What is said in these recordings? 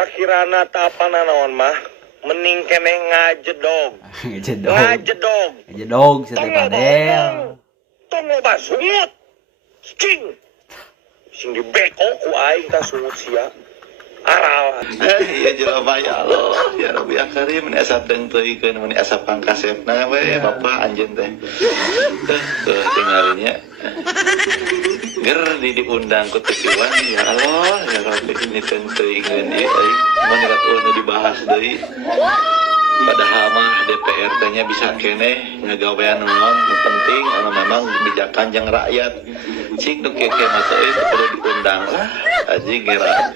Sakirana tapana naon mah mending keneh ngajedog. Ngajedog. Ngajedog sate Padel. Tong loba sungut. Cing. Sing dibeko ku aing ka sungut sia. Aral. Ya jelema ya Allah, ya Rabbi ya Karim, meni asa tengteuikeun meni asa pangkasepna we Bapak anjeun teh. Tuh tinggalnya. Ger diundang ku tujuan ya Allah, ya Rabbi ini tengteuikeun ieu euy, mun ratu dibahas deui. Padahal mah DPR teh-nya bisa keneh ngagawean naon nu penting anu memang kebijakan jeung rakyat. Cing nu kieu mah teh perlu diundang lah anjing geura.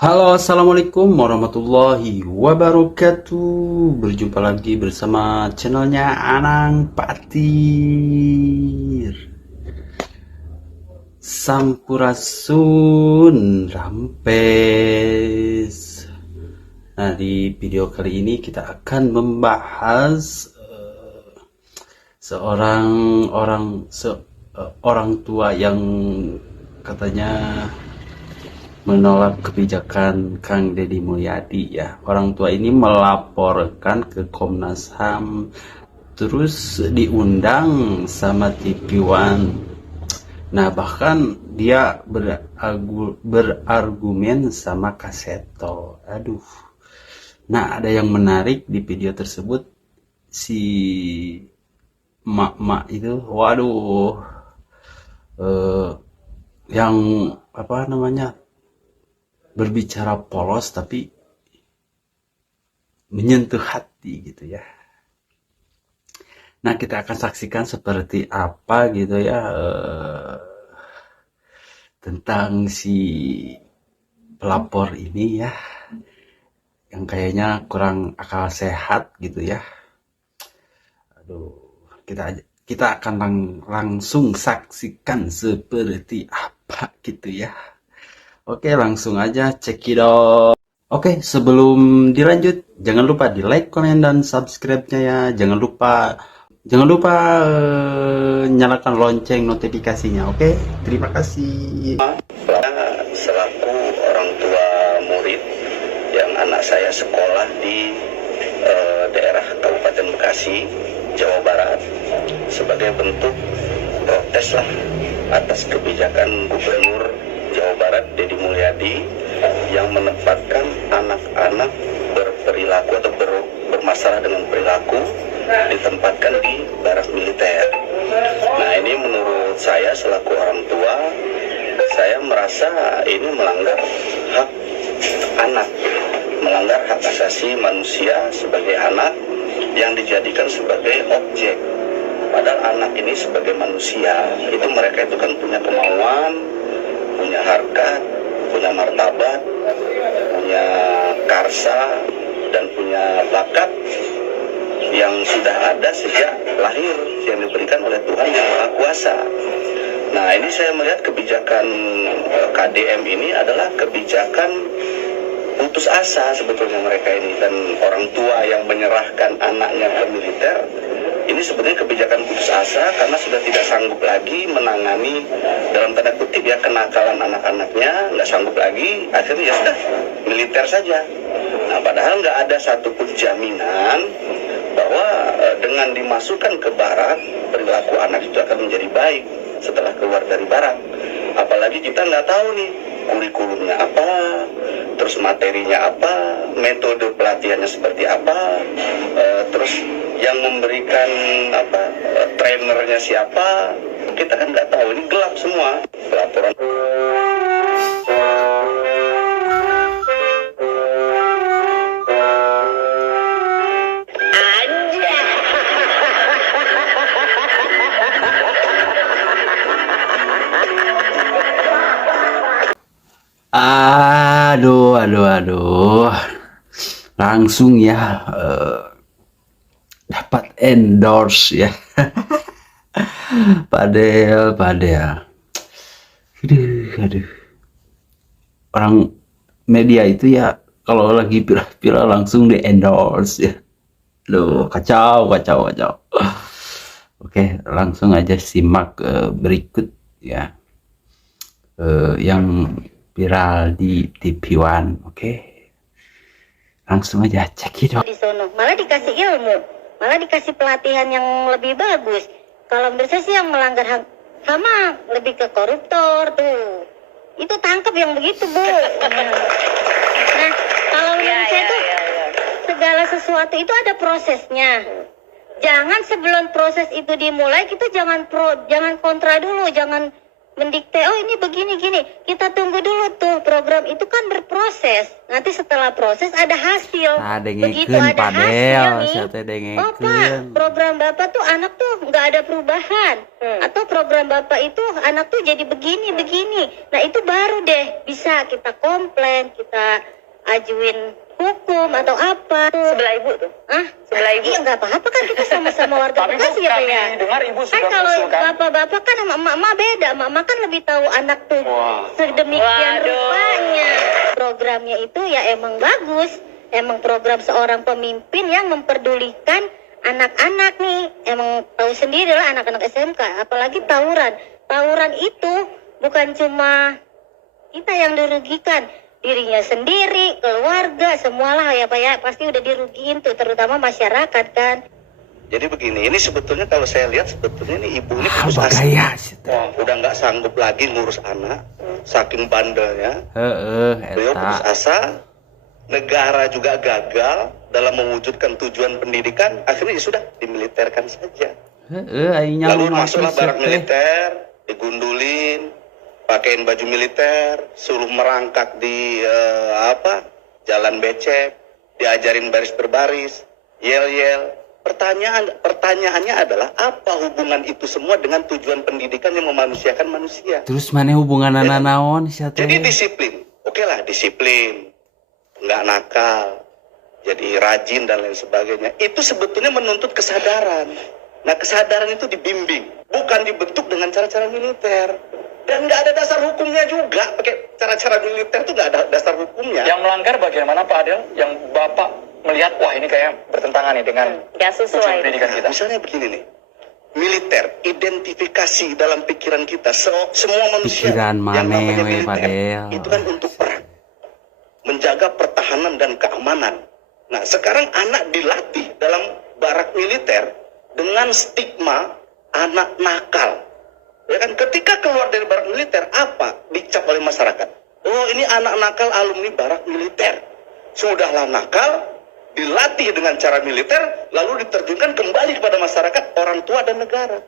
Halo, assalamualaikum warahmatullahi wabarakatuh. Berjumpa lagi bersama channelnya Anang Patir. Sampurasun rampes. Nah, di video kali ini kita akan membahas seorang tua yang katanya menolak kebijakan Kang Deddy Mulyadi ya. Orang tua ini melaporkan ke Komnas HAM, terus diundang sama TV One. Nah, bahkan dia berargumen sama Kaseto. Aduh. Nah, ada yang menarik di video tersebut, si mak-mak itu, waduh, yang apa namanya, berbicara polos tapi menyentuh hati gitu ya. Nah, kita akan saksikan seperti apa gitu ya tentang si pelapor ini ya, yang kayaknya kurang akal sehat gitu ya. Aduh, kita akan langsung saksikan seperti apa gitu ya. Oke, langsung aja cekidot. Oke, sebelum dilanjut, jangan lupa di like, komen, dan subscribe-nya ya. Jangan lupa nyalakan lonceng notifikasinya. Oke, terima kasih. Selaku orang tua murid yang anak saya sekolah di daerah Kabupaten Bekasi, Jawa Barat, sebagai bentuk protes lah atas kebijakan Gubernur Jawa Barat Deddy Mulyadi yang menempatkan anak-anak berperilaku atau bermasalah dengan perilaku ditempatkan di barak militer. Nah, ini menurut saya selaku orang tua, saya merasa ini melanggar hak anak, melanggar hak asasi manusia sebagai anak yang dijadikan sebagai objek. Padahal anak ini sebagai manusia, itu mereka itu kan punya kemauan, punya harkat, punya martabat, punya karsa, dan punya bakat yang sudah ada sejak lahir, yang diberikan oleh Tuhan Yang Maha Kuasa. Nah, ini saya melihat kebijakan KDM ini adalah kebijakan putus asa sebetulnya mereka ini, dan orang tua yang menyerahkan anaknya ke militer ini sebetulnya kebijakan putus asa karena sudah tidak sanggup lagi menangani dalam tanda kutip ya kenakalan anak-anaknya, nggak sanggup lagi, akhirnya ya sudah militer saja. Nah, padahal nggak ada satupun jaminan bahwa dengan dimasukkan ke barak perilaku anak itu akan menjadi baik setelah keluar dari barak. Apalagi kita nggak tahu nih kurikulumnya apa, terus materinya apa, metode pelatihannya seperti apa, terus yang memberikan trainernya siapa, kita kan nggak tahu. Ini gelap semua pelaporan. Aduh. Langsung ya dapat endorse ya. Padel. Aduh. Orang media itu ya kalau lagi viral-viral langsung di endorse ya. Loh, kacau. Oke, langsung aja simak berikut ya. Yang viral di TV One. Oke. Langsung aja cekidot. Di sono malah dikasih ilmu, malah dikasih pelatihan yang lebih bagus. Kalau menurut saya sih yang melanggar HAM sama lebih ke koruptor tuh. Itu tangkap yang begitu, Bu. Nah, kalau menurut saya tuh segala sesuatu itu ada prosesnya. Jangan sebelum proses itu dimulai kita jangan kontra dulu, jangan mendikte, oh ini begini gini. Kita tunggu dulu tuh, program itu kan berproses. Nanti setelah proses ada hasil. Begitu ada hasil nih, oh Pak, program Bapak tuh anak tuh nggak ada perubahan. Atau program Bapak itu anak tuh jadi begini. Nah itu baru deh bisa kita komplain, kita ajuin hukum atau apa. Sebelah ibu tuh. Sebelah ibu. Iya nggak apa-apa kan kita sama-sama warga Bekasi ya Pak ya. Dengar ibu Kan kalau bapak-bapak kan sama emak-emak beda. Emak kan lebih tahu anak tuh sedemikian rupanya. Programnya itu ya emang bagus. Emang program seorang pemimpin yang memperdulikan anak-anak nih. Emang tahu sendiri lah anak-anak SMK. Apalagi tawuran. Tawuran itu bukan cuma kita yang dirugikan. Dirinya sendiri, keluarga, semualah ya Pak ya. Pasti udah dirugiin tuh, terutama masyarakat kan. Jadi begini, ini sebetulnya kalau saya lihat sebetulnya ini ibu ini putus asa. Udah nggak sanggup lagi ngurus anak, saking bandelnya. Beliau putus asa, negara juga gagal dalam mewujudkan tujuan pendidikan. Akhirnya ya sudah dimiliterkan saja. Lalu masuklah barak militer, digundulin, pakaiin baju militer, suruh merangkak di jalan becek, diajarin baris berbaris, yel-yel. Pertanyaannya adalah apa hubungan itu semua dengan tujuan pendidikan yang memanusiakan manusia? Terus mana hubungan anak naon? Jadi disiplin, oke lah disiplin, nggak nakal, jadi rajin dan lain sebagainya. Itu sebetulnya menuntut kesadaran. Nah kesadaran itu dibimbing, bukan dibentuk dengan cara-cara militer. Dan nggak ada dasar hukumnya juga, pakai cara-cara militer itu nggak ada dasar hukumnya. Yang melanggar bagaimana Pak Adel? Yang Bapak melihat, wah ini kayak bertentangan nih dengan tujuan pendidikan kita. Misalnya begini nih, militer, identifikasi dalam pikiran kita, semua manusia yang namanya militer, itu kan untuk perang. Menjaga pertahanan dan keamanan. Nah sekarang anak dilatih dalam barak militer dengan stigma anak nakal. Ya kan, ketika keluar dari barak militer, apa dicap oleh masyarakat? Oh, ini anak nakal alumni barak militer. Sudahlah nakal, dilatih dengan cara militer, lalu diterjunkan kembali kepada masyarakat, orang tua dan negara.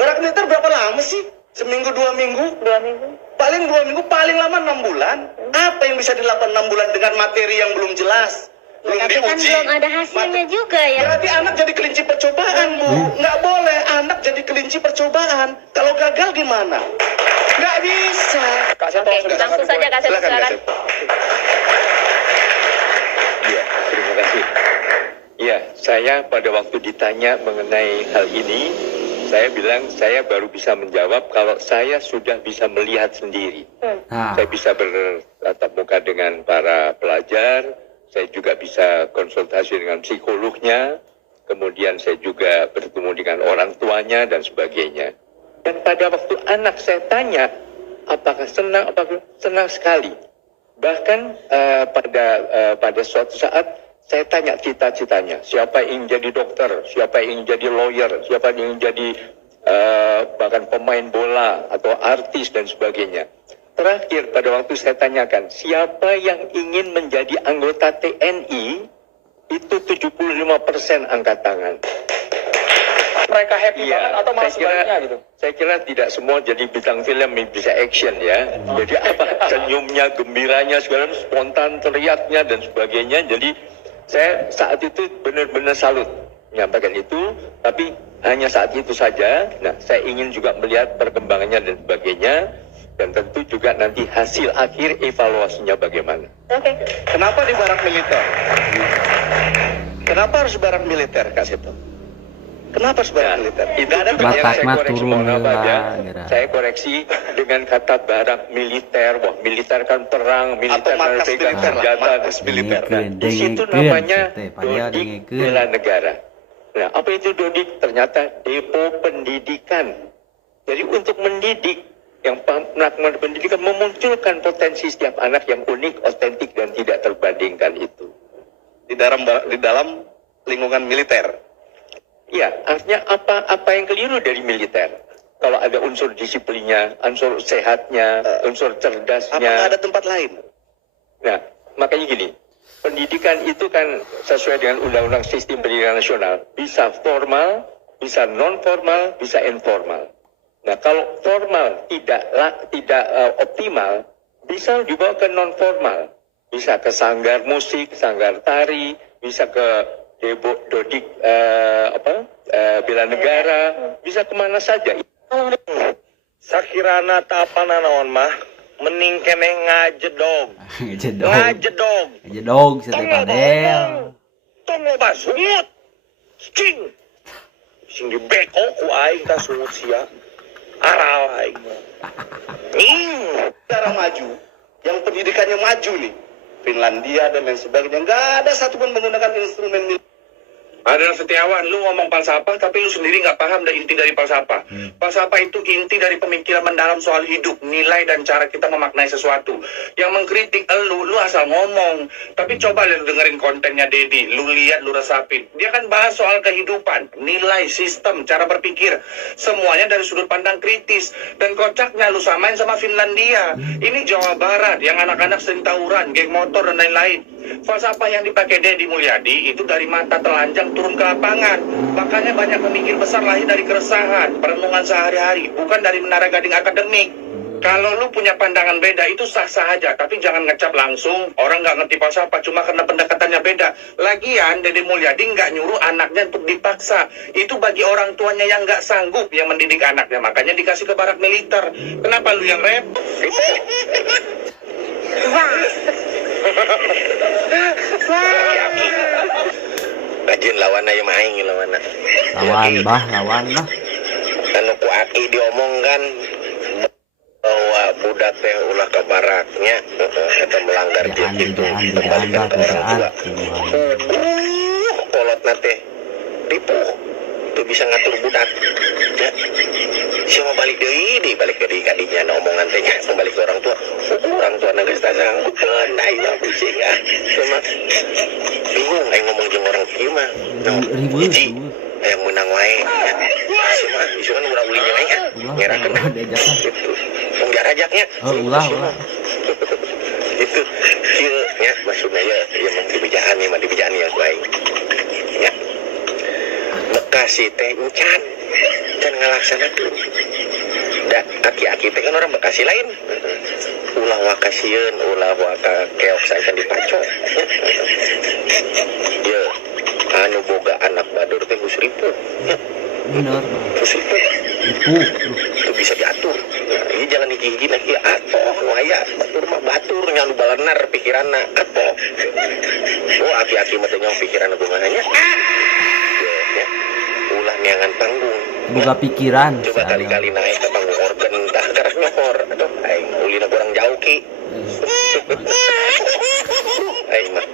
Barak militer berapa lama sih? Seminggu, 2 minggu? 2 minggu. Paling 2 minggu, paling lama 6 bulan. Apa yang bisa dilakukan 6 bulan dengan materi yang belum jelas? Belum tapi diuji. kan belum ada hasilnya juga ya. Berarti anak jadi kelinci percobaan, Bu. Nggak boleh anak jadi kelinci percobaan. Kalau gagal gimana? Nggak bisa. Oke, langsung saja Kak Seto, silakan. Iya, terima kasih. Iya, saya pada waktu ditanya mengenai hal ini, saya bilang saya baru bisa menjawab kalau saya sudah bisa melihat sendiri. Saya bisa bertatap muka dengan para pelajar, saya juga bisa konsultasi dengan psikolognya, kemudian saya juga bertemu dengan orang tuanya dan sebagainya. Dan pada waktu anak saya tanya, apakah senang? Apakah senang sekali. Bahkan pada suatu saat saya tanya cita-citanya, siapa yang ingin jadi dokter, siapa yang ingin jadi lawyer, siapa yang ingin jadi bahkan pemain bola atau artis dan sebagainya. Terakhir pada waktu saya tanyakan, siapa yang ingin menjadi anggota TNI, itu 75% angkat tangan. Mereka happy banget atau malah sebaliknya gitu? Saya kira tidak semua jadi bintang film bisa action ya. Jadi apa, senyumnya, gembiranya, segala spontan, teriaknya dan sebagainya. Jadi saya saat itu benar-benar salut menyampaikan itu, tapi hanya saat itu saja. Nah, saya ingin juga melihat perkembangannya dan sebagainya. Dan tentu juga nanti hasil akhir evaluasinya bagaimana. Oke. Kenapa di barak militer? Kenapa harus barak militer, Kak Seto? Kenapa harus barang militer? Itu Nggak ada juga yang Batak saya mah koreksi, turun mohon maaf heula, ya. geura. Saya koreksi dengan kata barang militer. Wah, militer kan perang, militer Atau markas kan pegang militer lah, senjata. markas militer. Nah, di situ Dengekeun, namanya teh, padahal Dodik dengekeun. Bela Negara. Nah, apa itu Dodik? Ternyata Depo Pendidikan. Jadi untuk mendidik, yang melakukan pendidikan memunculkan potensi setiap anak yang unik, otentik, dan tidak terbandingkan itu. Di dalam lingkungan militer. Ya, artinya apa yang keliru dari militer? Kalau ada unsur disiplinnya, unsur sehatnya, unsur cerdasnya. Apakah ada tempat lain? Nah, makanya gini, pendidikan itu kan sesuai dengan Undang-Undang Sistem Pendidikan Nasional, bisa formal, bisa non formal, bisa informal. Nah, kalau formal tidak optimal, bisa dibawa ke non formal, bisa ke sanggar musik, sanggar tari, bisa ke Dodik Bela Negara, bisa kemana saja. Sakirana tapana naon mah mending keneh ngajedog. Ngejedog. Ngajedog. Sete Padel. Tong loba sungut. Cing. Sing dibeko ku aing ka sungut sia. Aral aing. Negara maju, yang pendidikannya maju nih, Finlandia dan lain sebagainya, nggak ada satupun menggunakan instrumen militer. Adalah Setiawan, lu ngomong falsafah tapi lu sendiri nggak paham dari inti dari falsafah. Falsafah itu inti dari pemikiran mendalam soal hidup, nilai dan cara kita memaknai sesuatu. Yang mengkritik lu asal ngomong. Tapi coba lu dengerin kontennya Dedi, lu lihat, lu resapin. Dia kan bahas soal kehidupan, nilai, sistem, cara berpikir. Semuanya dari sudut pandang kritis. Dan kocaknya lu samain sama Finlandia. Ini Jawa Barat yang anak-anak sering tawuran, geng motor dan lain-lain. Falsafah yang dipakai Dedi Mulyadi itu dari mata telanjang turun ke lapangan. Makanya banyak pemikir besar lahir dari keresahan, perenungan sehari-hari, bukan dari menara gading akademik. Kalau lu punya pandangan beda itu sah-sah aja, tapi jangan ngecap langsung. Orang nggak ngerti falsafah cuma karena pendekatannya beda. Lagian Dedi Mulyadi nggak nyuruh anaknya untuk dipaksa. Itu bagi orang tuanya yang nggak sanggup yang mendidik anaknya. Makanya dikasih ke barak militer. Kenapa lu yang repot? Rajin lawan aja main lawan. Lawan bah. Anu ku aki diomongkan bahwa budak teh ulah ke baraknya eta melanggar dia itu kembalikan ke orang tua. Kolot nate ripuh itu bisa ngatur budak. Ya. Siapa balik deui kadinya omongan teh nya kembali ke orang tua. Orang tua geus tasang kendai mah pusing ah. Cuma bingung aing ngomong jeung orang kieu mah. Ribut. Yang menang wae. Cuma isu kan ulah ulinya aing ah. Ngerakeun diajakna. Wong diarajaknya. Ulah. Itu kieu nya maksudna ya mah dibejaan ya ku aing. Ya. Bekasi teh encan ngalaksanakeun. Da aki-aki teh kan orang Bekasi lain. Ulah wakasieun, ulah waka keok saeun dipaco. Ya, anu boga anak badur teh geus ripuh. Bener. Geus ripuh. Itu bisa diatur. Nah, ini jangan hiji-hiji na kieu atoh nu aya batur mah batur nya nu balenar pikiranna atoh. Oh, aki-aki mah teh nyong pikiranna kumahanya. Ya. Ulah neangan panggung. Buka pikiran. Coba kali-kali naik ke panggung organ tah keras nyokor. Aduh, aing ulina kurang jauh ki. Aing mah.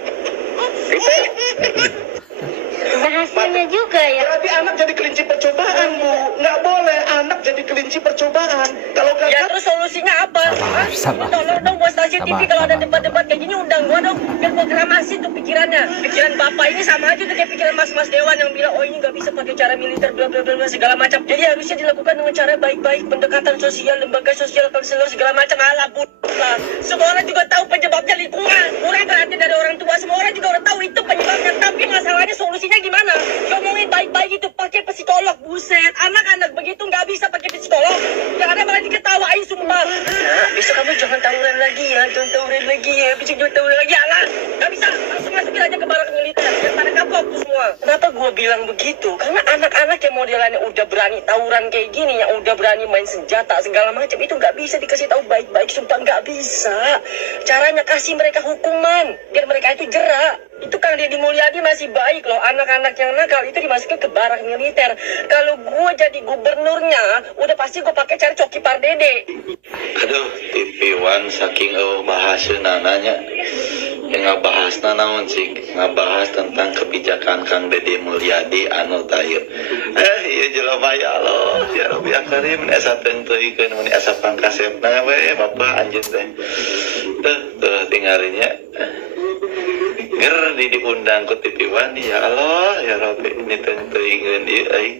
Hasilnya juga ya. Berarti anak jadi kelinci percobaan, Bu. Nggak boleh anak jadi kelinci percobaan. Kalau Ya gagal, terus solusinya apa? Sabar. Tolong dong buat stasiun TV kalau ada Sabar. debat-debat kayak gini undang gua dong biar gua keramasi tuh pikirannya. Pikiran bapak ini sama aja tuh kayak pikiran mas-mas Dewan yang bilang oh ini nggak bisa pakai cara militer bla bla bla segala macam. Jadi harusnya dilakukan dengan cara baik-baik, pendekatan sosial, lembaga sosial, konselor segala macam ala lah. Semua orang juga tahu penyebabnya lingkungan. Kurang perhatian dari orang tua, semua orang juga udah tahu itu penyebabnya. Tapi masalahnya solusinya gimana? Ngomongin baik-baik itu pakai psikolog, buset. Anak-anak begitu nggak bisa pakai psikolog. Yang ada malah diketawain sumpah. Nah, bisa kamu jangan tawuran lagi ya, jangan tawuran lagi ya, bisa jangan tawuran lagi ya lah. Nggak bisa, langsung masukin aja ke barak militer. Yang pada kapok tuh semua. Kenapa gue bilang begitu? Karena anak-anak yang modelannya udah berani tawuran kayak gini, yang udah berani main senjata segala macam itu nggak bisa dikasih tahu baik-baik, sumpah nggak bisa. Caranya kasih mereka hukuman, biar mereka itu jerak. Itu Kang Deddy Mulyadi masih baik loh. Anak-anak yang nakal itu dimasukin ke barak militer. Kalau gue jadi gubernurnya, udah pasti gue pakai cari Coki Pardede. Aduh, TV One saking bahasana nanya. Yang ngabahas naon sih, ngabahas tentang kebijakan Kang Deddy Mulyadi anu tayu. Iya jelema ya Allah, ya Rabbi Karim asa tenteuikeun mun asa pangkasepna we Bapak anjeun teh. Tuh tinggalinya. Ger diundang ke TV One ya Allah ya Rabbi ini tenteuikeun ieu euy.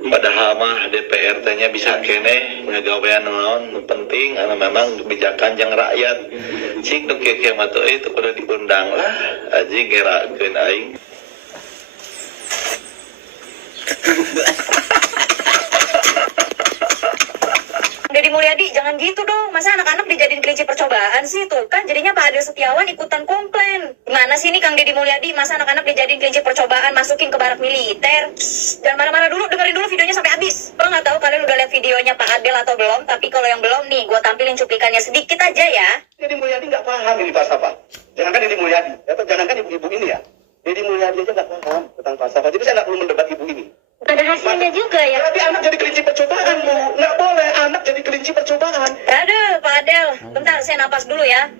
Padahal mah DPR tanya bisa kene ngagawean naon penting anu memang kebijakan jeung rakyat. Cing nu kieu mah teh itu kudu diundang lah aji gerakeun aing. Deddy Mulyadi, jangan gitu dong. Masa anak-anak dijadiin kelinci percobaan sih? Tuh kan jadinya Pak Adel Setiawan ikutan komplain. Gimana sih nih Kang Deddy Mulyadi? Masa anak-anak dijadiin kelinci percobaan masukin ke barak militer? Jangan marah-marah dulu, dengerin dulu videonya sampai habis. Gue nggak tahu kalian udah lihat videonya Pak Adel atau belum, tapi kalau yang belum nih, gue tampilin cuplikannya sedikit aja ya. Deddy Mulyadi nggak paham ini falsafah. Jangankan Deddy Mulyadi, atau jangankan ibu-ibu ini ya. Deddy Mulyadi aja nggak paham tentang falsafah. Jadi saya nggak perlu mendebat ibu ini. Ada hasilnya juga ya. Tapi anak jadi kelinci percobaan, Bu. Nggak boleh anak jadi kelinci percobaan. Aduh, Pak Adel. Bentar, saya napas dulu ya.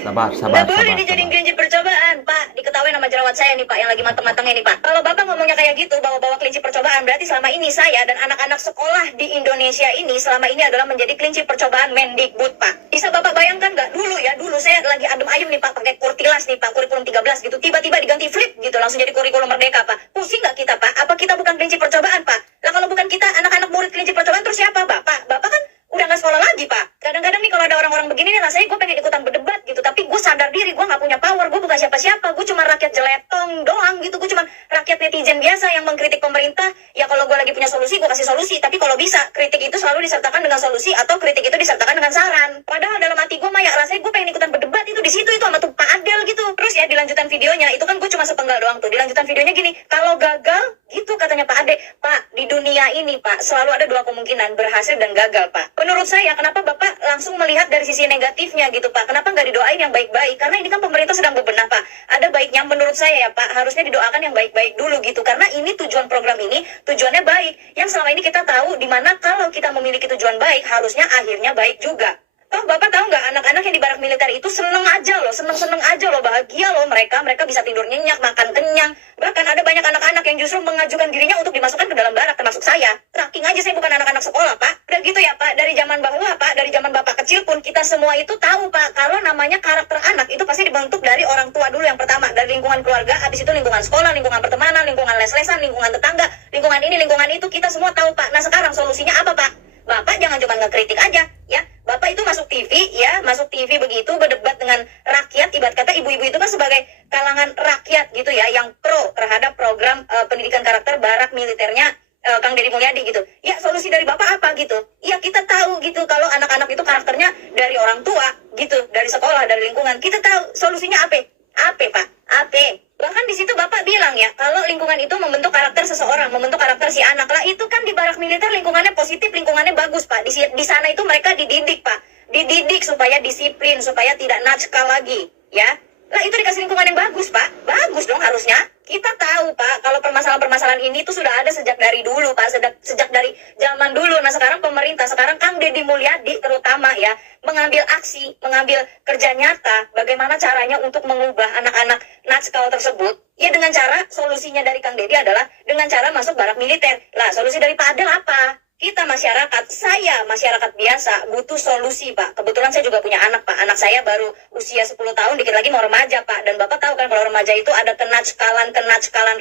Sabar. Nggak boleh dijadiin kelinci percobaan, Pak. Diketahui nama jerawat saya nih, Pak, yang lagi mateng-matengnya nih, Pak. Kalau Bapak ngomongnya kayak gitu, bawa-bawa kelinci percobaan, berarti selama ini saya dan anak-anak sekolah di Indonesia ini selama ini adalah menjadi kelinci percobaan Mendikbud, Pak. Bisa Bapak bayangkan nggak? Dulu saya lagi adem ayem nih, Pak, pakai kurtilas nih, Pak, kurikulum 13 gitu. Tiba-tiba diganti flip gitu, langsung jadi kurikulum merdeka, Pak. Pusing nggak kita, Pak? Apa kita bukan kelinci percobaan, Pak? Lah kalau bukan kita, anak-anak murid kelinci percobaan terus siapa, Bapak? Bapak kan udah nggak sekolah lagi, Pak. Kadang-kadang nih kalau ada orang-orang begini nih rasanya gue pengen ikutan berdebat gitu, tapi gue sadar diri gue nggak punya power, gue bukan siapa-siapa, gue cuma rakyat jeletong doang gitu, gue cuma rakyat netizen biasa yang mengkritik pemerintah. Ya kalau gue lagi punya solusi gue kasih solusi, tapi kalau bisa kritik itu selalu disertakan dengan solusi atau kritik itu disertakan dengan saran. Padahal dalam hati gue mah ya rasanya gue pengen ikutan berdebat itu di situ itu sama tuh Pak Adel gitu. Terus ya dilanjutan videonya itu kan gue cuma sepenggal doang tuh. Dilanjutan videonya gini, kalau gagal gitu katanya Pak Ade, Pak di dunia ini Pak selalu ada dua kemungkinan, berhasil dan gagal, Pak. Menurut saya kenapa Bapak langsung melihat dari sisi negatifnya gitu, Pak? Kenapa nggak didoain yang baik-baik? Karena ini kan pemerintah sedang bebenah, Pak. Ada baiknya menurut saya ya, Pak. Harusnya didoakan yang baik-baik dulu gitu. Karena ini tujuan program ini, tujuannya baik. Yang selama ini kita tahu di mana kalau kita memiliki tujuan baik, harusnya akhirnya baik juga. Toh Bapak tahu nggak anak-anak yang di barak militer itu seneng aja loh, seneng-seneng aja loh, bahagia loh mereka bisa tidur nyenyak, makan kenyang. Bahkan ada banyak anak-anak yang justru mengajukan dirinya untuk dimasukkan ke dalam barak, termasuk saya. Tracking aja saya bukan anak-anak sekolah, Pak. Udah gitu ya, Pak. Dari zaman bahwa, Pak, dari zaman Bapak kecil pun kita semua itu tahu, Pak, kalau namanya karakter anak itu pasti dibentuk dari orang tua dulu yang pertama, dari lingkungan keluarga, habis itu lingkungan sekolah, lingkungan pertemanan, lingkungan les-lesan, lingkungan tetangga, lingkungan ini, lingkungan itu, kita semua tahu, Pak. Nah sekarang solusinya apa, Pak? Bapak jangan cuma ngekritik aja, ya. Bapak itu masuk TV, ya, masuk TV begitu, berdebat dengan rakyat, ibarat kata ibu-ibu itu kan sebagai kalangan rakyat gitu ya, yang pro terhadap program pendidikan karakter barak militernya Kang Deddy Mulyadi gitu. Ya, solusi dari Bapak apa gitu? Ya, kita tahu gitu kalau anak-anak itu karakternya dari orang tua gitu, dari sekolah, dari lingkungan. Kita tahu solusinya apa? Apa, Pak? Apa? Bahkan di situ Bapak bilang ya, kalau lingkungan itu membentuk karakter seseorang, membentuk karakter si anak lah, itu kan di barak militer lingkungannya positif, lingkungannya bagus, Pak. Di sana itu mereka dididik, Pak. Dididik supaya disiplin, supaya tidak nakal lagi, ya. Lah itu dikasih lingkungan yang bagus, Pak. Bagus dong harusnya. Kita tahu, Pak, kalau permasalahan-permasalahan ini tuh sudah ada sejak dari dulu, Pak. Sejak dari zaman dulu. Nah, sekarang pemerintah, sekarang Kang Deddy Mulyadi terutama ya, mengambil aksi, mengambil kerja nyata, bagaimana caranya untuk mengubah anak-anak nakal tersebut. Ya dengan cara, solusinya dari Kang Deddy adalah dengan cara masuk barak militer. Lah, solusi dari Pak Adel apa? Kita masyarakat, saya masyarakat biasa butuh solusi, Pak. Kebetulan saya juga punya anak, Pak. Anak saya baru usia 10 tahun, dikit lagi mau remaja, Pak. Dan Bapak tahu kan kalau remaja itu ada kenackalan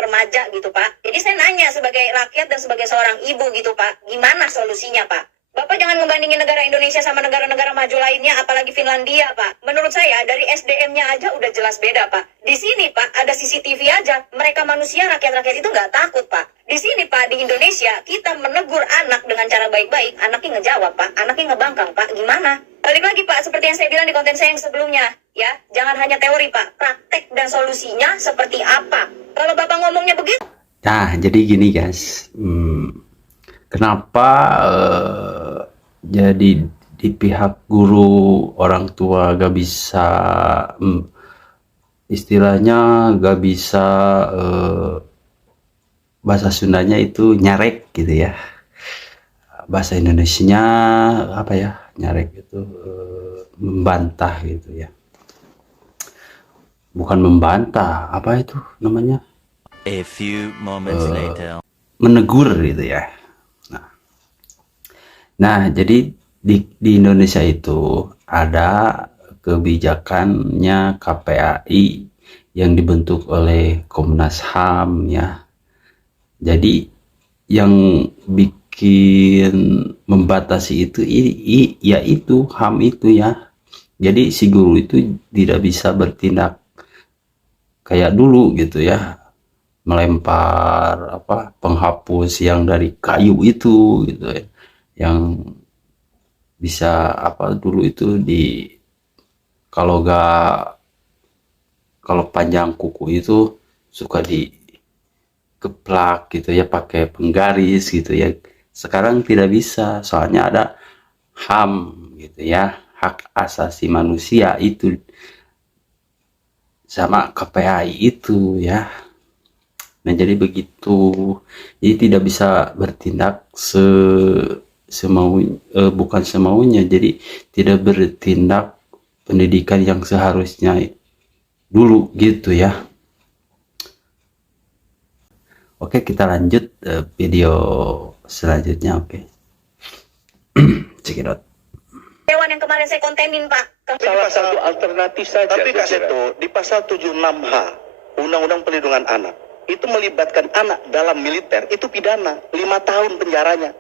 remaja gitu, Pak. Jadi saya nanya sebagai rakyat dan sebagai seorang ibu gitu, Pak. Gimana solusinya, Pak? Bapak jangan membandingin negara Indonesia sama negara-negara maju lainnya, apalagi Finlandia, Pak. Menurut saya, dari SDM-nya aja udah jelas beda, Pak. Di sini, Pak, ada CCTV aja. Mereka manusia, rakyat-rakyat itu nggak takut, Pak. Di sini, Pak, di Indonesia, kita menegur anak dengan cara baik-baik. Anaknya ngejawab, Pak. Anaknya ngebangkang, Pak. Gimana? Balik lagi, Pak, seperti yang saya bilang di konten saya yang sebelumnya. Ya, jangan hanya teori, Pak. Praktek dan solusinya seperti apa. Kalau Bapak ngomongnya begitu. Nah, jadi gini guys, kenapa jadi di pihak guru, orang tua gak bisa, istilahnya gak bisa, bahasa Sundanya itu nyarek gitu ya, bahasa Indonesianya apa ya, nyarek itu membantah gitu ya, bukan membantah, apa itu namanya, A few moments later. menegur gitu ya. Nah, jadi di Indonesia itu ada kebijakannya KPAI yang dibentuk oleh Komnas HAM ya. Jadi yang bikin membatasi itu yaitu HAM itu ya. Jadi si guru itu tidak bisa bertindak kayak dulu gitu ya, melempar penghapus yang dari kayu itu gitu ya, yang bisa dulu itu kalau panjang kuku itu suka dikeplak gitu ya pakai penggaris gitu ya. Sekarang tidak bisa, soalnya ada HAM gitu ya, hak asasi manusia itu, sama KPAI itu ya. Nah, jadi begitu, jadi tidak bisa bertindak bukan semaunya, jadi tidak bertindak pendidikan yang seharusnya dulu gitu ya. Oke, kita lanjut video selanjutnya. Oke. Cekidot. Hewan yang kemarin saya kontenin, Pak. Salah satu alternatif saja. Tapi Kak saya kira. Seto, di pasal 76H Undang-Undang Perlindungan Anak itu melibatkan anak dalam militer, itu pidana 5 tahun penjaranya.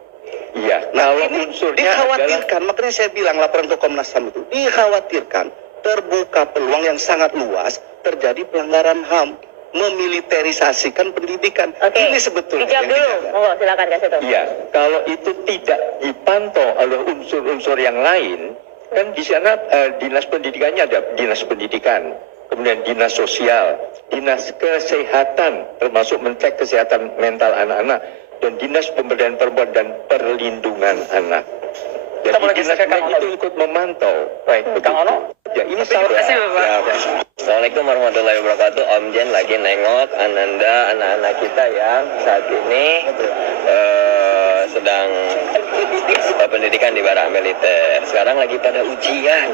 Iya, Nah, kalau ini unsurnya adalah dikhawatirkan, makanya saya bilang laporan ke Komnas HAM itu dikhawatirkan terbuka peluang yang sangat luas terjadi pelanggaran HAM, memiliterisasikan pendidikan. Oke. Ini sebetulnya Dijawab yang dulu. dijaga. Monggo, silakan Kak Seto. iya, kalau itu tidak dipantau oleh unsur-unsur yang lain, kan di sana dinas pendidikannya ada dinas pendidikan, kemudian dinas sosial, dinas kesehatan, termasuk mencek kesehatan mental anak-anak, dan dinas pemberdayaan perempuan dan perlindungan anak. Jadi Kita boleh dinas geser ke Kang Ono. itu ikut memantau. Baik, Kang Ono. Ya, ini Terima kasih, Bapak. Assalamualaikum warahmatullahi wabarakatuh. Om Jen lagi nengok Ananda, anak-anak kita yang saat ini sedang pendidikan di barak militer. Sekarang lagi pada ujian.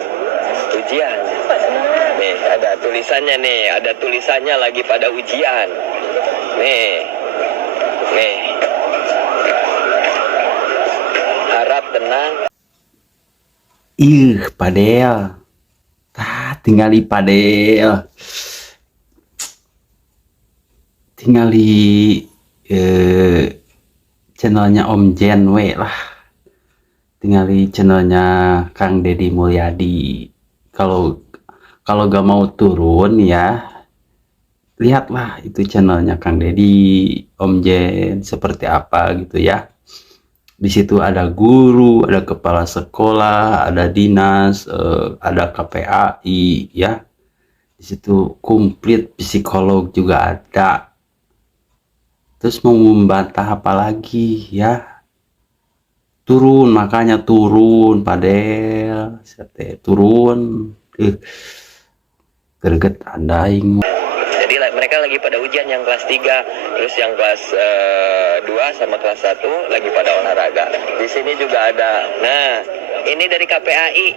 Nih, ada tulisannya lagi pada ujian. Nih. Harap tenang. Padel. Tinggali Padel. Tinggali channelnya Om Jen lah. Tinggali channelnya Kang Deddy Mulyadi. Kalau gak mau turun ya, lihatlah itu channelnya Kang Deddy, Om Jen seperti apa gitu ya. Di situ ada guru, ada kepala sekolah, ada dinas, ada KPAI ya. Di situ komplit, psikolog juga ada. Terus mau membantah apa lagi ya? Turun, makanya turun, Padel, turun. Greget andaing. Jadi mereka lagi pada ujian yang kelas 3, terus yang kelas 2 sama kelas 1 lagi pada olahraga. Di sini juga ada. Nah, ini dari KPAI.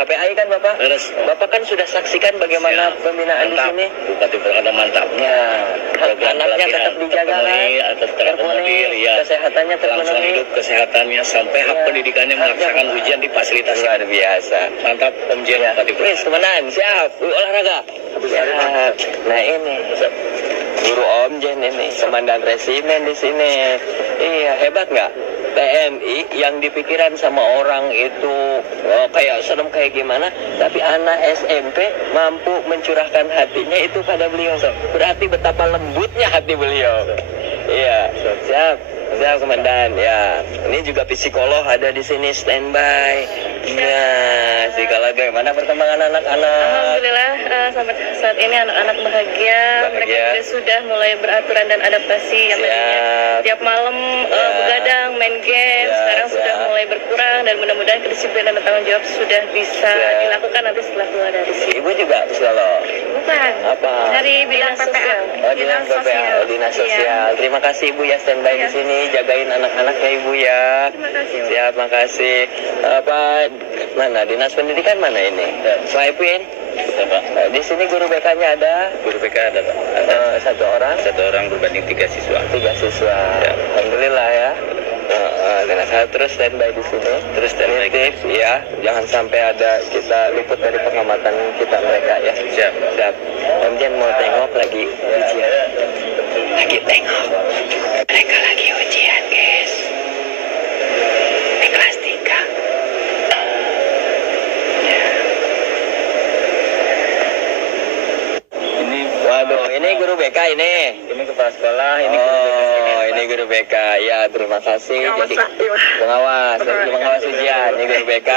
KPAI kan Bapak? Bapak kan sudah saksikan bagaimana pembinaan di sini. Bupati Purwakarta mantapnya. Anaknya tetap dijaga kan? Terpenuhi, kesehatannya terpenuhi. Hidup kesehatannya sampai hak pendidikannya melaksanakan ujian di fasilitas luar biasa. Mantap Om Jen. Wis, temenan, siap. Olahraga. Siap. Nah ini guru Om Jen ini, komandan resimen di sini. Iya, hebat nggak? TNI yang dipikiran sama orang itu kayak serem kayak gimana, tapi anak SMP mampu mencurahkan hatinya itu pada beliau. Berarti betapa lembutnya hati beliau. Iya, siap komandan. Ya, ini juga psikolog ada di sini standby. Nah, psikolog bagaimana perkembangan anak-anak? Alhamdulillah sampai saat ini anak-anak bahagia. Mereka juga sudah mulai beraturan dan adaptasi. Yang tadinya tiap malam begadang, main game, sekarang sudah mulai berkurang dan mudah-mudahan kedisiplinan dan tanggung jawab sudah bisa dilakukan nanti setelah keluar dari sini. Ibu juga psikolog? Bukan. Apa? Dari bidang PPA. Oh, dinas sosial. Dinas sosial. Terima kasih Ibu ya standby di sini, jagain anak-anaknya Ibu ya. Terima kasih. Siap, makasih. Apa mana dinas pendidikan mana ini? Pak Ipin? Di sini guru BK-nya ada? Guru BK ada Pak. Ada satu orang berbanding 3 siswa. 3 siswa. Alhamdulillah ya. Dengan saya terus standby di sini. Terus standby. Tips ya, jangan sampai ada kita luput dari pengamatan kita mereka ya. Siap. Siap. Om Jen mau tengok lagi ujian. Lagi tengok. Mereka lagi ujian, guys. Di kelas 3. Ini Waduh, ini guru BK ini. ini kepala sekolah, ini Ini guru BK. Ya, terima kasih. Jadi pengawas, dari pengawas ujian. Ini guru BK.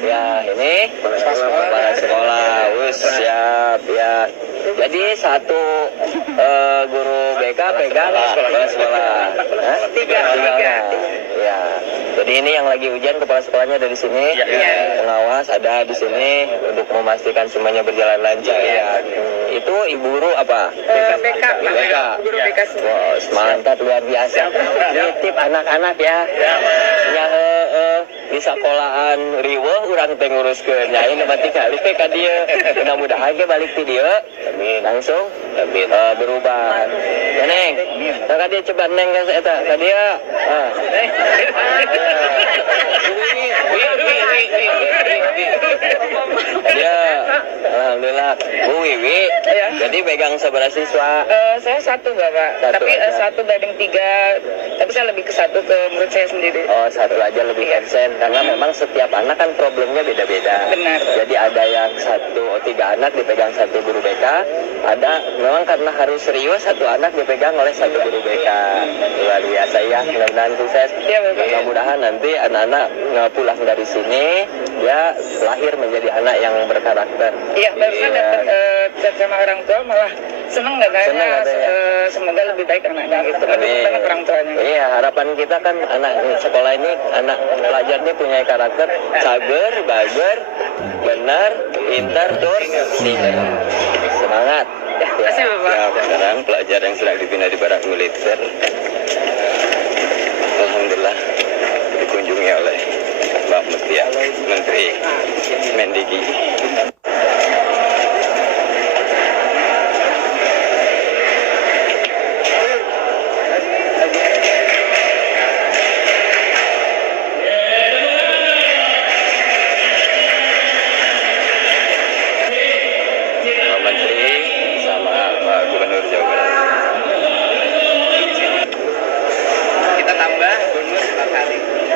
Ya, ini kepala sekolah. Siap ya. Jadi satu guru BK pegang kepala sekolah. Tiga orang. Ya. Jadi ini yang lagi ujian kepala sekolahnya ada di sini. Pengawas ada di sini untuk memastikan semuanya berjalan lancar ya. Itu ibu guru apa? BK. Guru BK. Wow, mantap luar biasa. Nitip anak-anak ya. Ya di sekolahan riweuh urang teh nguruskeun nya ini mati kali ka dieu. Mudah-mudahan ge balik ti dieu. Langsung berubah. Ya Neng, tara dia coba Neng ka eta ka dieu. Ya, alhamdulillah. Bu Wiwi, jadi pegang seberapa siswa? Saya satu Bapak, tapi 1 banding 3, tapi saya lebih ke 1 ke murid saya sendiri. Oh, 1 aja lebih absen karena memang setiap anak kan problemnya beda-beda. Benar. Jadi ada yang 3 anak dipegang 1 guru BK, ada memang karena harus serius 1 anak dipegang oleh 1 guru BK. Luar biasa ya, mudah-mudahan sukses. Ya, Bapak. Mudah-mudahan nanti anak-anak pulang dari sini dia lahir menjadi anak yang berkarakter. Iya, barusan dapat chat sama orang tua malah seneng katanya. Semoga lebih baik anaknya gitu. Mendukung banget orang tuanya. Iya, harapan kita kan anak sekolah ini, anak pelajar ini punya karakter sabar, bager, benar, pintar, tur, semangat. Terima kasih Bapak. Ya, sekarang pelajar yang sedang dibina di barak militer, alhamdulillah dikunjungi oleh Mbak Mutia, Menteri Mendiki.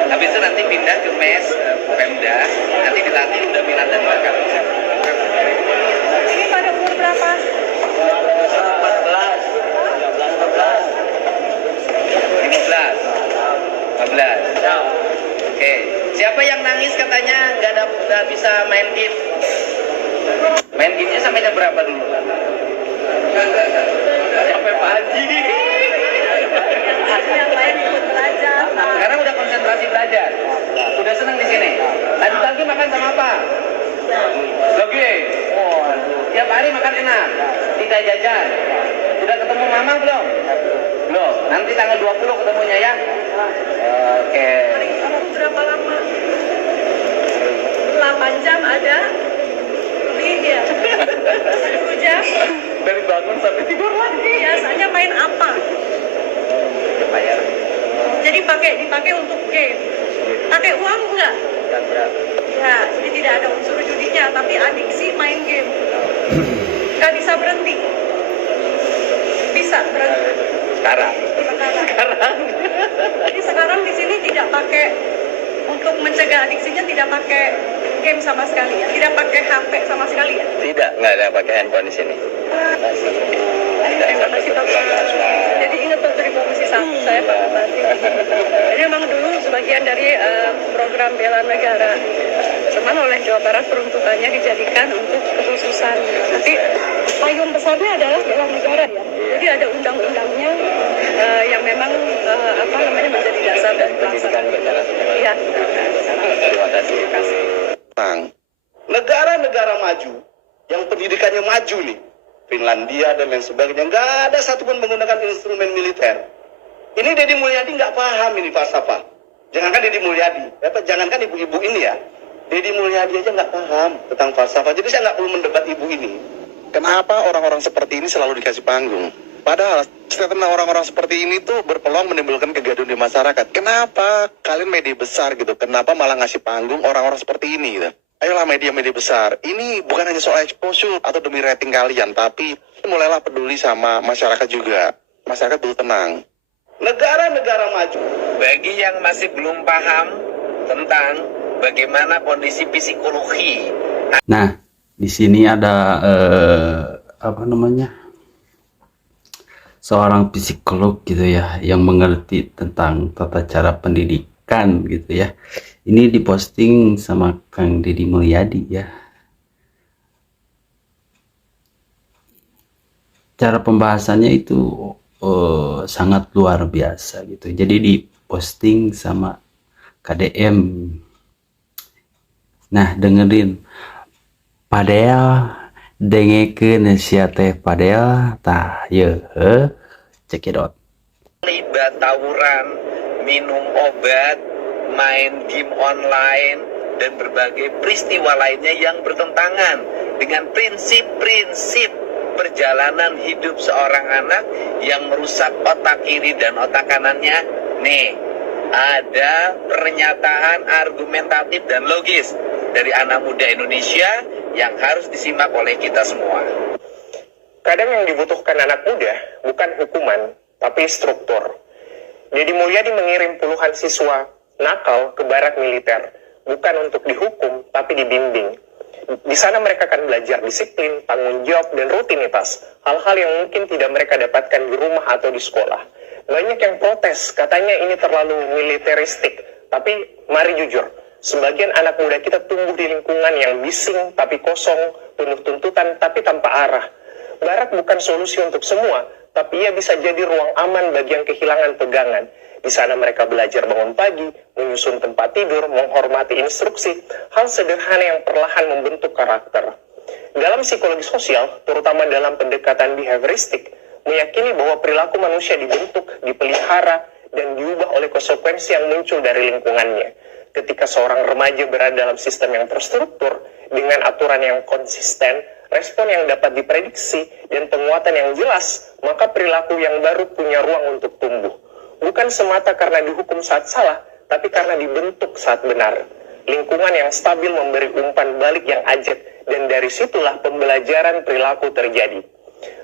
Habis itu nanti pindah ke mes Pemda, nanti dilatih udah minat dan bakat. Ini pada umur berapa? 15. Oke, siapa yang nangis katanya nggak bisa main game? Main gamenya sampai jam berapa dulu? Sampai pagi. Yang lain ikut belajar. Sekarang udah konsentrasi belajar. Udah seneng di sini. Tadi pagi makan sama apa? Logi. Oh, tiap hari makan enak. Tidak jajan. Sudah ketemu mama belum? Belum. Nanti tanggal 20 ketemunya ya. Oke. Berapa lama? 8 jam ada? Lebih ya? 10 jam? Dari bangun sampai tidur lagi. Biasanya main apa? Bayar. Jadi dipakai untuk game. Pakai uang enggak? Ya, jadi tidak ada unsur judinya, tapi adiksi main game. Nggak bisa berhenti. Bisa berhenti. Sekarang. Jadi sekarang di sini tidak pakai untuk mencegah adiksinya, tidak pakai game sama sekali ya, tidak pakai HP sama sekali ya. Tidak, nggak ada pakai handphone di sini. Terima kasih Bapak. Jadi ingat Pak dari Komisi 1 saya Pak Bupati. Jadi memang dulu sebagian dari program bela negara. Cuman oleh Jawa Barat peruntukannya dijadikan untuk kekhususan Tapi payung besarnya adalah bela negara ya. Jadi ada undang-undangnya yang memang menjadi dasar dan pelaksanaan. Iya. Terima kasih. Negara-negara maju yang pendidikannya maju nih, Finlandia dan lain sebagainya, nggak ada satupun menggunakan instrumen militer. Ini Deddy Mulyadi nggak paham ini falsafah. Jangankan Deddy Mulyadi, jangankan ibu-ibu ini ya, Deddy Mulyadi aja nggak paham tentang falsafah. Jadi saya nggak perlu mendebat ibu ini. Kenapa orang-orang seperti ini selalu dikasih panggung? Padahal statement orang-orang seperti ini tuh berpeluang menimbulkan kegaduhan di masyarakat. Kenapa kalian media besar gitu? Kenapa malah ngasih panggung orang-orang seperti ini gitu? Ayolah media-media besar. Ini bukan hanya soal exposure atau demi rating kalian, tapi mulailah peduli sama masyarakat juga. Masyarakat dulu tenang. Negara-negara maju. Bagi yang masih belum paham tentang bagaimana kondisi psikologi. Nah, di sini ada seorang psikolog gitu ya, yang mengerti tentang tata cara pendidikan gitu ya. Ini diposting sama Kang Deddy Mulyadi ya. Cara pembahasannya itu sangat luar biasa gitu. Jadi diposting sama KDM. Nah, dengerin. Padahal dengekeun sia teh padahal tah ye check it out. Terlibat tawuran, minum obat, main game online, dan berbagai peristiwa lainnya yang bertentangan dengan prinsip-prinsip perjalanan hidup seorang anak yang merusak otak kiri dan otak kanannya. Nih, ada pernyataan argumentatif dan logis dari anak muda Indonesia yang harus disimak oleh kita semua. Kadang yang dibutuhkan anak muda bukan hukuman, tapi struktur. Deddy Mulyadi mengirim puluhan siswa nakal ke barak militer, bukan untuk dihukum, tapi dibimbing. Di sana mereka akan belajar disiplin, tanggung jawab, dan rutinitas, hal-hal yang mungkin tidak mereka dapatkan di rumah atau di sekolah. Banyak yang protes, katanya ini terlalu militeristik, tapi mari jujur, sebagian anak muda kita tumbuh di lingkungan yang bising tapi kosong, penuh tuntutan tapi tanpa arah. Barak bukan solusi untuk semua, tapi ia bisa jadi ruang aman bagi yang kehilangan pegangan. Di sana mereka belajar bangun pagi, menyusun tempat tidur, menghormati instruksi, hal sederhana yang perlahan membentuk karakter. Dalam psikologi sosial, terutama dalam pendekatan behavioristik, meyakini bahwa perilaku manusia dibentuk, dipelihara, dan diubah oleh konsekuensi yang muncul dari lingkungannya. Ketika seorang remaja berada dalam sistem yang terstruktur, dengan aturan yang konsisten, respon yang dapat diprediksi, dan penguatan yang jelas, maka perilaku yang baru punya ruang untuk tumbuh. Bukan semata karena dihukum saat salah, tapi karena dibentuk saat benar. Lingkungan yang stabil memberi umpan balik yang ajak, dan dari situlah pembelajaran perilaku terjadi.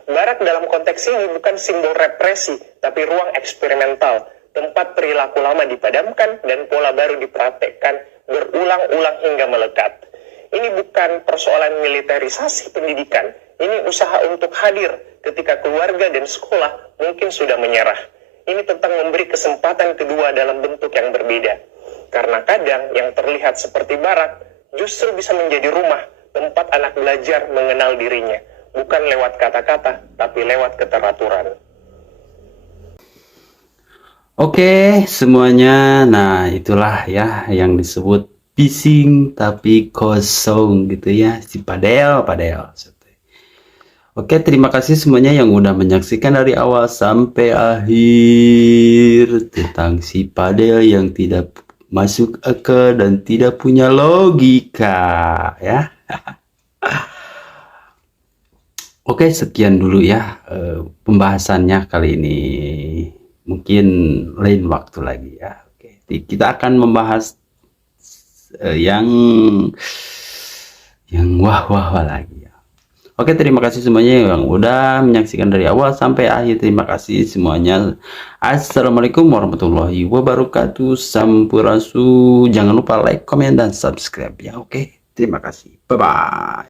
Barak dalam konteks ini bukan simbol represi, tapi ruang eksperimental, tempat perilaku lama dipadamkan dan pola baru dipraktekkan berulang-ulang hingga melekat. Ini bukan persoalan militerisasi pendidikan, ini usaha untuk hadir ketika keluarga dan sekolah mungkin sudah menyerah. Ini tentang memberi kesempatan kedua dalam bentuk yang berbeda. Karena kadang yang terlihat seperti barak justru bisa menjadi rumah, tempat anak belajar mengenal dirinya. Bukan lewat kata-kata, tapi lewat keteraturan. Oke, semuanya. Nah, itulah ya yang disebut bising tapi kosong gitu ya. Si padel. Oke, terima kasih semuanya yang udah menyaksikan dari awal sampai akhir tentang si padel yang tidak masuk akal dan tidak punya logika ya. Oke, sekian dulu ya pembahasannya kali ini. Mungkin lain waktu lagi ya. Oke, kita akan membahas yang wah lagi ya. Oke, terima kasih semuanya yang udah menyaksikan dari awal sampai akhir. Terima kasih semuanya. Assalamualaikum warahmatullahi wabarakatuh. Sampurasu. Jangan lupa like, komen, dan subscribe ya. Oke, terima kasih. Bye bye.